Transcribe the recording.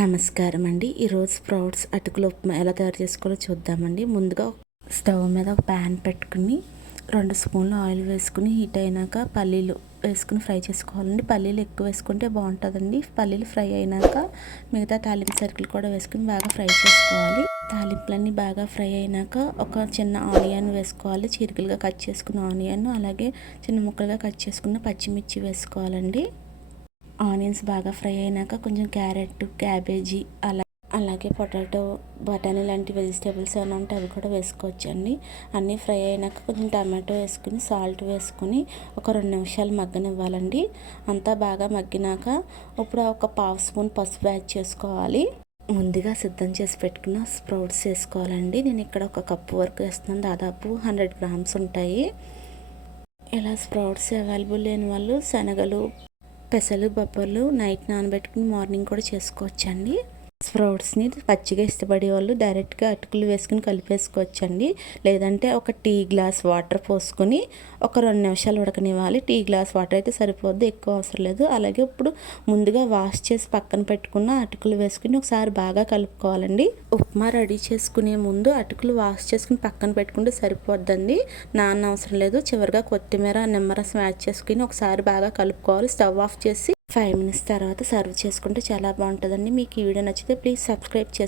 నమస్కారం అండి. ఈరోజు స్ప్రౌట్స్ అటుకుల ఉప్మా ఎలా తయారు చేసుకోవాలో చూద్దామండి. ముందుగా స్టవ్ మీద ఒక ప్యాన్ పెట్టుకుని 2 స్పూన్లు ఆయిల్ వేసుకుని హీట్ అయినాక పల్లీలు వేసుకుని ఫ్రై చేసుకోవాలండి. పల్లీలు ఎక్కువ వేసుకుంటే బాగుంటుందండి. పల్లీలు ఫ్రై అయినాక మిగతా తాలింపు సరుకులు కూడా వేసుకుని బాగా ఫ్రై చేసుకోవాలి. తాలింపులన్నీ బాగా ఫ్రై అయినాక ఒక చిన్న ఆనియన్ వేసుకోవాలి. చీరికలుగా కట్ చేసుకున్న ఆనియన్, అలాగే చిన్న ముక్కలుగా కట్ చేసుకున్న పచ్చిమిర్చి వేసుకోవాలండి. ఆనియన్స్ బాగా ఫ్రై అయినాక కొంచెం క్యారెట్, క్యాబేజీ అలాగే పొటాటో, బఠానీ లాంటి వెజిటేబుల్స్ ఏమైనా ఉంటే అవి కూడా వేసుకోవచ్చండి. అన్నీ ఫ్రై అయినాక కొంచెం టమాటో వేసుకుని సాల్ట్ వేసుకుని ఒక 2 నిమిషాలు మగ్గనివ్వాలండి. అంతా బాగా మగ్గినాక ఇప్పుడు ఒక 1/2 స్పూన్ పసుపు యాడ్ చేసుకోవాలి. ముందుగా సిద్ధం చేసి పెట్టుకున్న స్ప్రౌట్స్ వేసుకోవాలండి. నేను ఇక్కడ ఒక కప్పు వరకు వేస్తున్నాను. దాదాపు 100 గ్రామ్స్ ఉంటాయి. ఇలా స్ప్రౌట్స్ అవైలబుల్ లేని వాళ్ళు శనగలు, పెసలు, బొబ్బర్లు నైట్ నానబెట్టుకుని మార్నింగ్ కూడా చేసుకోవచ్చండి. స్ప్రౌట్స్ని పచ్చిగా ఇష్టపడే వాళ్ళు డైరెక్ట్గా అటుకులు వేసుకుని కలిపేసుకోవచ్చండి. లేదంటే ఒక టీ గ్లాస్ వాటర్ పోసుకొని ఒక 2 నిమిషాలు ఉడకనివ్వాలి. టీ గ్లాస్ వాటర్ అయితే సరిపోద్ది, ఎక్కువ అవసరం లేదు. అలాగే ఇప్పుడు ముందుగా వాష్ చేసి పక్కన పెట్టుకున్న అటుకులు వేసుకుని ఒకసారి బాగా కలుపుకోవాలండి. ఉప్మా రెడీ చేసుకునే ముందు అటుకులు వాష్ చేసుకుని పక్కన పెట్టుకుంటే సరిపోద్దండి. నాన్న అవసరం లేదు. చివరిగా కొత్తిమీర, నిమ్మరసం యాడ్ చేసుకుని ఒకసారి బాగా కలుపుకోవాలి. స్టవ్ ఆఫ్ చేసి 5 మినిట్స్ తర్వాత సర్వ్ చేసుకుంటే చాలా బాగుంటుందండి. మీకు ఈ వీడియో నచ్చితే ప్లీజ్ సబ్స్క్రైబ్ చేసుకోండి.